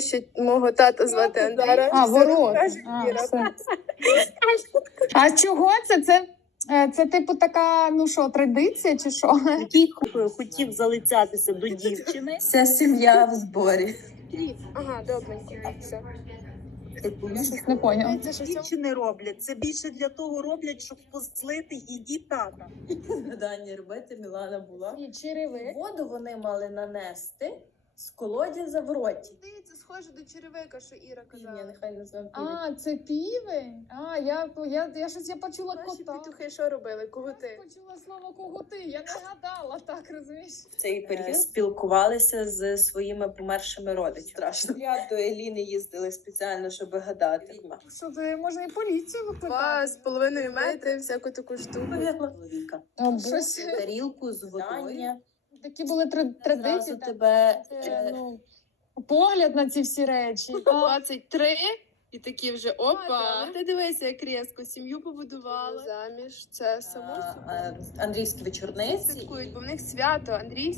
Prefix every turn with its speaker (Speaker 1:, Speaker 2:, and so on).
Speaker 1: що мого тата звати Андрій.
Speaker 2: А, ворот. А, все. а чого це? Це, е, це типу така, ну що, традиція чи що?
Speaker 3: який хотів залицятися до дівчини.
Speaker 4: Вся сім'я в зборі.
Speaker 1: Ага, добренько. Все.
Speaker 2: Я щось не поняв.
Speaker 1: Це що в
Speaker 3: дівчини роблять. Це більше для того роблять, щоб позлити її тата.
Speaker 4: Гадання робити Мілана була.
Speaker 2: І череви.
Speaker 4: Воду вони мали нанести з колодязя в роті.
Speaker 1: Схоже до черевика, що Іра
Speaker 4: Півня,
Speaker 1: казала.
Speaker 4: нехай називаємо півня.
Speaker 2: А, це півень? А, я, я, я щось я почула
Speaker 1: Наші
Speaker 2: кота.
Speaker 1: петухи що робили?
Speaker 2: Я почула слово коготи, я не гадала так, розумієш?
Speaker 4: В цей
Speaker 3: Е,
Speaker 4: період
Speaker 3: Спілкувалися з своїми помершими родичами.
Speaker 4: страшно. Я до Еліни їздили спеціально, щоб гадати.
Speaker 2: Що ви, може, і поліцію
Speaker 1: Два
Speaker 2: викликати?
Speaker 1: з половиною метри, всяку таку штуку.
Speaker 3: Чоловіка.
Speaker 2: О,
Speaker 1: Щось.
Speaker 4: Тарілку з водою.
Speaker 2: Такі були тр- традиції.
Speaker 4: Зразу
Speaker 2: так.
Speaker 4: тебе
Speaker 2: Е,
Speaker 4: е,
Speaker 2: ну, погляд на ці всі речі.
Speaker 1: 23 і такі вже опа.
Speaker 2: Опа.
Speaker 1: Ти дивися, як різко сім'ю побудувала. Заміж, це само собою.
Speaker 4: андрійські вечорниці.
Speaker 1: Святкують, бо в них свято, Андрій